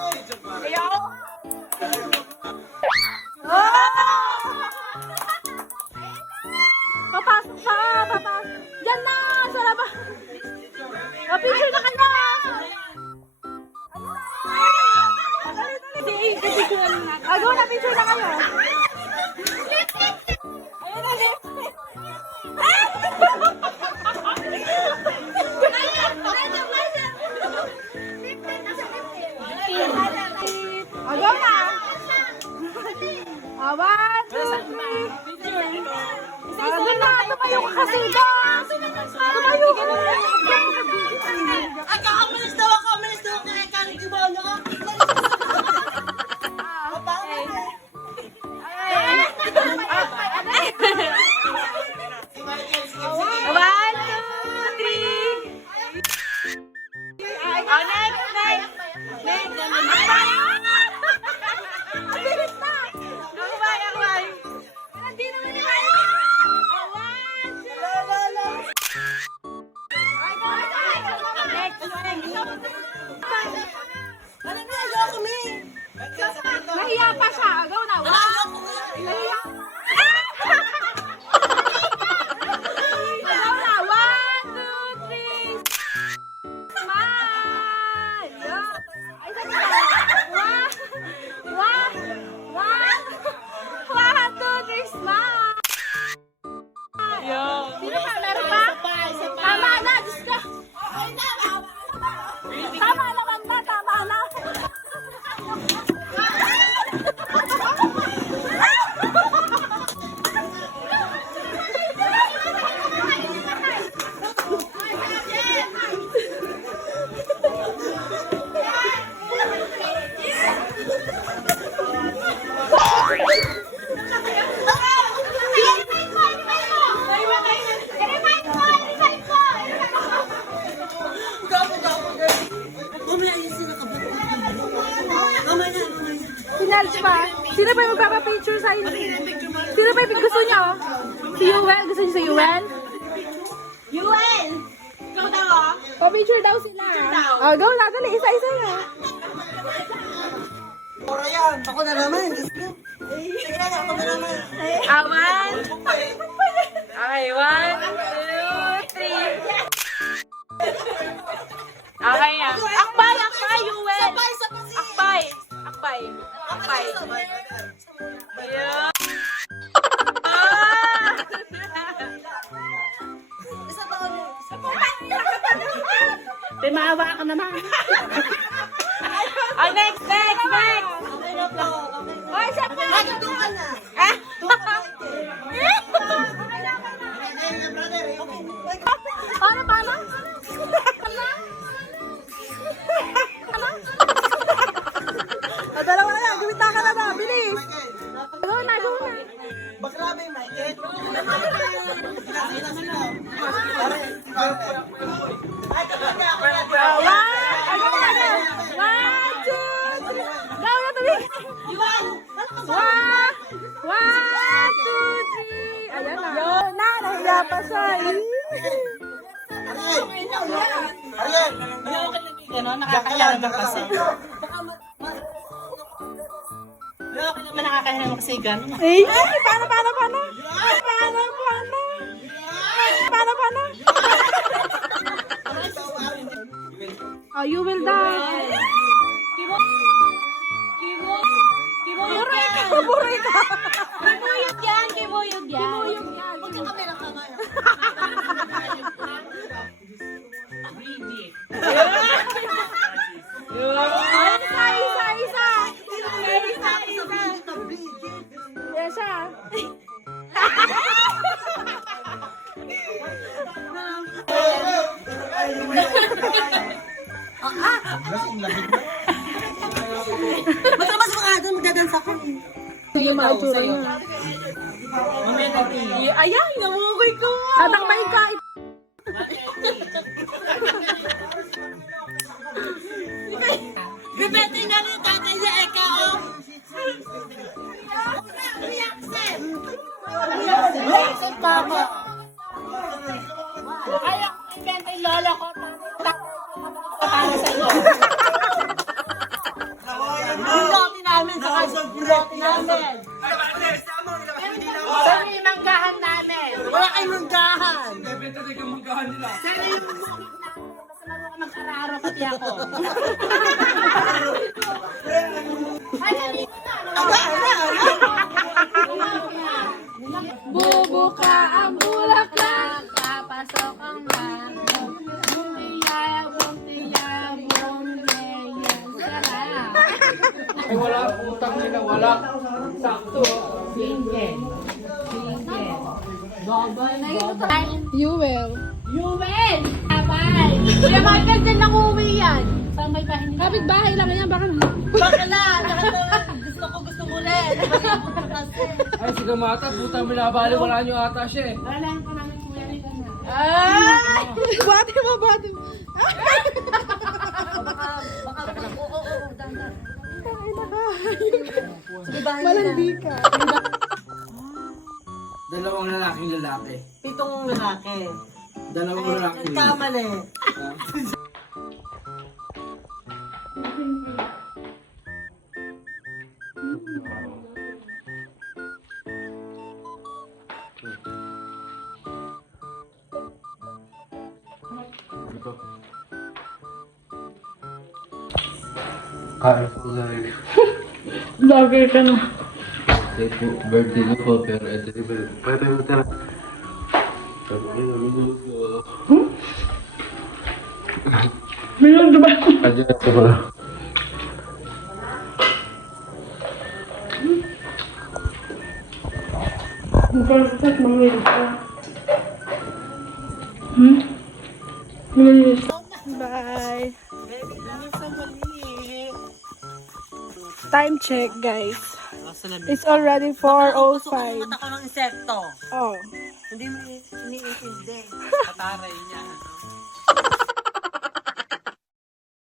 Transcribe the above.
Ayaw! Papasok ka! Papasok! Diyan na! Sa labas! Picture na kayo! Go na, picture na kayo! Go na! 1, 2, 3. Doon na! Tumayo ka kasi doon! Tumayo ka na! Umalis daw ako! Kaya kalit yung bono ko! Nahiya pa siya. Go na. Nahiya. Go na. 1, 2, 3. Smile. Ay, saan ka? 1, 2, 3. Smile. Sino pa? Meron pa? Tama na. Diyos ka. Tama naman na. Tama na. Pinals pa. Sino ba yung magpapapicture sa inyo? Sino ba yung gusto niyo? Si Yuel? Gusto niyo si Yuel? Yuel! Ikaw daw ah! Pa-picture daw sila. Oh, go na. Dali. Isa-isa na. Ora yan! Ako na naman! Sige na, ako na naman! Awan. Okay, 1, 2, 3. Okay na. Akbay, Yuel. Akbay. Yeah. Maawa ka naman! Oh, next. Oh, isa pa. Tukan na! Paano? Dalawa na lang. Gumita ka na ba? Bilis. Go na. Bagrabe, Michael! Nahiya pa siya. Ariel! Nakakahiya kasi. Okay naman nakakahiya kasi gano'n. Eh, paano? Oh, you will die. Buray ka. Kibuyog yan. Huwag ka kami ng kamay! Isa. Yes, siya. Basta mas mga doon, magdadans ako. Sige, mautura na. Ayan, namukay ko. Tatakbay ka. Gabete nga rin tatay niya, Eka, oh! Papa. Ay, ako invento yung lola ko. Para sa iyo. Nakasang pulote namin. Saan yung manggahan namin? Wala kayong manggahan. Sana yung masama ko mag-araro pati ako. Ay, kanina na. Bubuka ang bulaklak, papasok ang barko. Buntiyaya, buntiyaya, sarap. Ay, wala. Utang nila, wala. Sakto. You will. You will! Abay! Kuya Michael, dyan lang uwi yan. Saan may bahay nila? Kapit-bahay lang yan, baka Baka na. Gusto mo rin. Ay, si Gamata, putang binabali. Wala nyo ata siya eh. Wala ko namin kuya rin ka na. Ay! Bati mo, bati mo. Malandi ka. Dalawang lalaking lalaki. Pitong lalaki. Dalawang lalaking Tama na eh. Kain po dahil Vlogger ka na. ito birthday ko po pero ito di ba? Pwede mo tara. Sabi ko na minuto. Minuto ba? Adyan ito ko na. Bakit mamilis ka? Bye. Time check, guys. It's already 4:05. Mata ko ng insekto. Oh. Hindi mo iniintindi. Kataray niya.